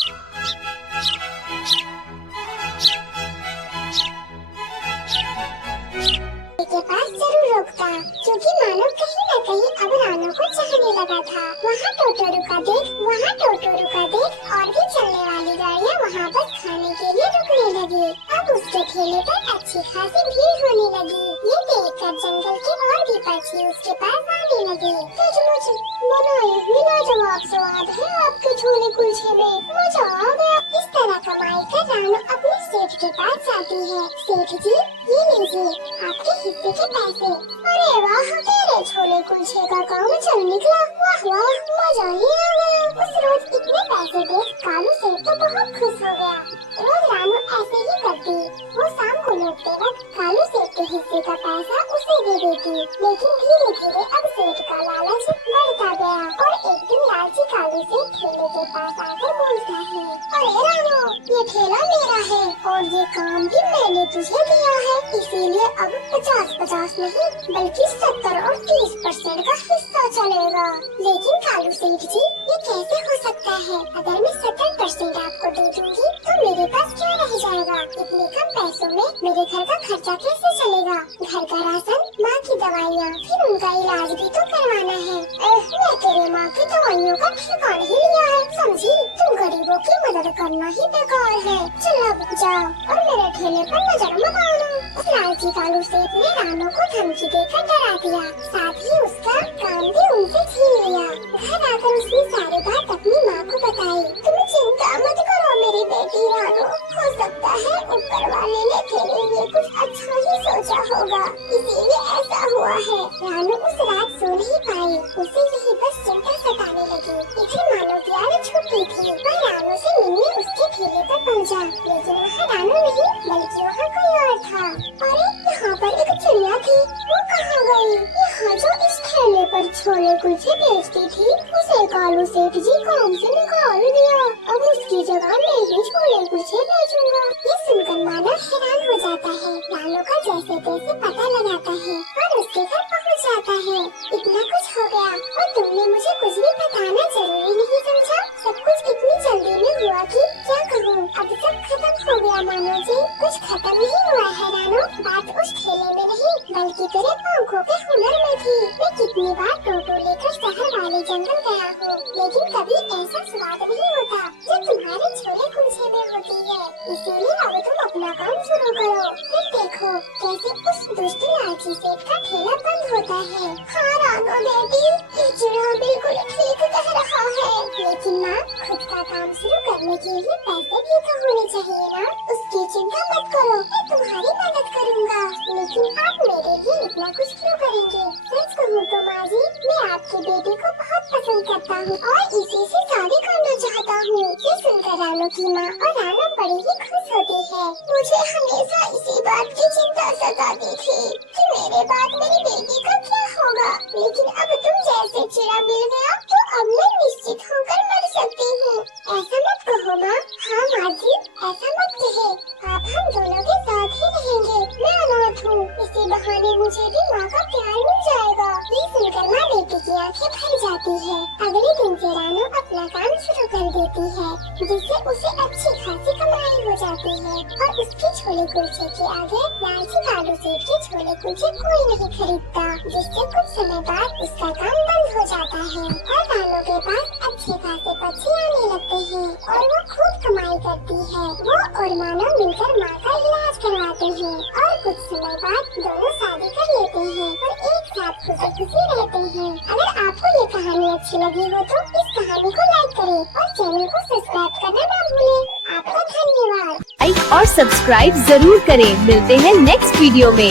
के पास जरूर रोकता, क्योंकि मानो कहीं न कहीं अब रानो को चाहने लगा था। वहाँ टोटो रुका देख और भी चलने वाली गाड़ियाँ वहाँ पर खाने के लिए रुकने लगी। अब उसके ठेले पर अच्छी खासी भीड़ होने लगी। ये देखकर जंगल के और भी पक्षी उसके पास आने लगे। सचमुच बनाई हुई लाजवाब स्वाद है आपके छोले कुलचे में, मजा आ गया। इस तरह कमाई कर रानो अपने सेठ के पास जाती है। सेठ जी, ये लीजिए आपके हिस्से के पैसे। अरे वाह, तेरे छोले कुलचे का काम चल निकला। वाह वाह, मजा ही आ गया। उस रोज इतने पैसे देख कालू सेठ तो बहुत खुश हो गया। रोज रानू ऐसे ही करती। वो शाम को लौटते वक्त कालू सेठ के हिस्से का पैसा उसे दे देती। लेकिन धीरे धीरे अब सेठ का लालच बढ़ता गया और एक दिन लालची कालू सेठ ठेले के पास आकर बोलता है, अरे रानू, ये ठेला मेरा है और ये काम भी मैंने तुझे दिया है, इसीलिए अब 50-50 नहीं बल्कि 70 और 30% का हिस्सा चलेगा। लेकिन कालू सेठ जी, ये कैसे हो सकता है? अगर मैं 70% आपको दे दूंगी तो मेरे पास क्या रह जाएगा? इतने कम पैसों में मेरे घर का खर्चा कैसे चलेगा? घर का राशन, माँ की दवाइयाँ, फिर उनका इलाज भी तो करवाना है। मैं तेरे माँ की दवाइयों का ठिकाना ही लिया है, समझी? तुम गरीबों की मदद करना ही बेकार है। चल अब जाओ और मेरे ठेले पर नजर मत आना। उस लालची कालू सेठ ने रानो को धमकी देकर डरा दिया, साथ ही उसका काम भी उनसे छीन लिया। घर आकर उसने सारी बात अपनी माँ को बताई। तुम चिंता मत करो मेरी बेटी रानो, हो सकता है ऊपर वाले ने तेरे लिए कुछ अच्छा ही सोचा होगा, इसीलिए ऐसा हुआ है। रानो उस रात सो नहीं पाई, उसे यही बस चिंता सताने लगी। इधर मानो की आदत छुट्टी थी, वह रानो से मिलने उसके ठेले पर पहुँचा, लेकिन वहाँ रानो नहीं बल्कि वहाँ कोई और था। अरे यहाँ पर एक चिड़िया थी, वो कहाँ गई? यहाँ जो इस ठेले पर छोले कुलचे बेचती थी, उसे कालू सेठ जी काम से निकाल दिया। अब उसकी जगह मैं ही छोले कुलचे बेचूंगा। ये सुनकर मानव हैरान हो जाता है, रानो का जैसे तैसे पता लगाता है और उसके घर पहुँच जाता है। इतना कुछ हो गया और तुमने मुझे कुछ भी बताना जरूरी नहीं समझा? सब कुछ इतनी जल्दी में हुआ कि क्या कहूँ, अब सब खत्म हो गया मानो जी। कुछ खत्म नहीं हुआ है रानो, बात उस ठेले में नहीं बल्कि तेरे आँखों के हुनर में थी। मैं कितनी बार टोटो लेकर शहर वाले जंगल गया हूँ, लेकिन कभी ऐसा स्वाद नहीं होता जो तुम्हारे छोले कुलचे में होती है। इसीलिए अब तुम अपना काम शुरू करो, फिर देखो कैसे उस दुष्ट लालची सेठ का ठेला बंद होता है। हाँ रानो बेटी, ये चिड़िया बिल्कुल ठीक कह रहा है, लेकिन माँ, खुद का काम शुरू करने के लिए पैसे भी तो होने चाहिए ना। उसकी चिंता मत करो, मैं तुम्हारी मदद करूँगा, लेकिन आप मेरे लिए इतना कुछ क्यों करेंगे? सच कहूँ तो माँ जी, मैं आपकी बेटी को बहुत पसंद करता हूँ और इसी से शादी करना चाहता हूँ। ये सुनकर रानो की माँ और रानो बड़ी ही खुश होती है। मुझे हमेशा इसी बात की चिंता सताती थी कि मेरे बाद मेरी बेटी का क्या होगा, लेकिन अब तुम जैसे चिड़ा मिल गया तो अब मैं निश्चित होकर मर सकती हूँ। ऐसा मत कहो माँ। हाँ माँ जी, ऐसा मत कहे, आप हम दोनों के साथ ही रहेंगे। मैं अनाथ हूँ, इसी बहाने मुझे भी माँ का प्यार मिल जाएगा। ये सुनकर माँ बेटी की आंखें भर जाती है। अगले दिन से रानो अपना काम शुरू कर देती है, जिससे उसे अच्छी खासी कमाई हो जाती है और उसके छोले कुलचे के आगे लालची कालू सेठ के छोले कुलचे कोई नहीं खरीदता, जिससे कुछ समय बाद उसका काम बंद हो जाता है और रानो के पास अच्छे खासे पक्षी आने लगते हैं और वो खूब कमाई करती है। वो और मानव मिलकर माँ का इलाज करवाते हैं और कुछ समय बाद दोनों शादी कर लेते हैं और एक साथ खुशी खुशी रहते हैं। अगर आपको ये कहानी अच्छी लगी हो तो इस कहानी को लाइक करें और चैनल को सब्सक्राइब करना ना भूलें। आपका धन्यवाद। लाइक और सब्सक्राइब जरूर करें। मिलते हैं नेक्स्ट वीडियो में।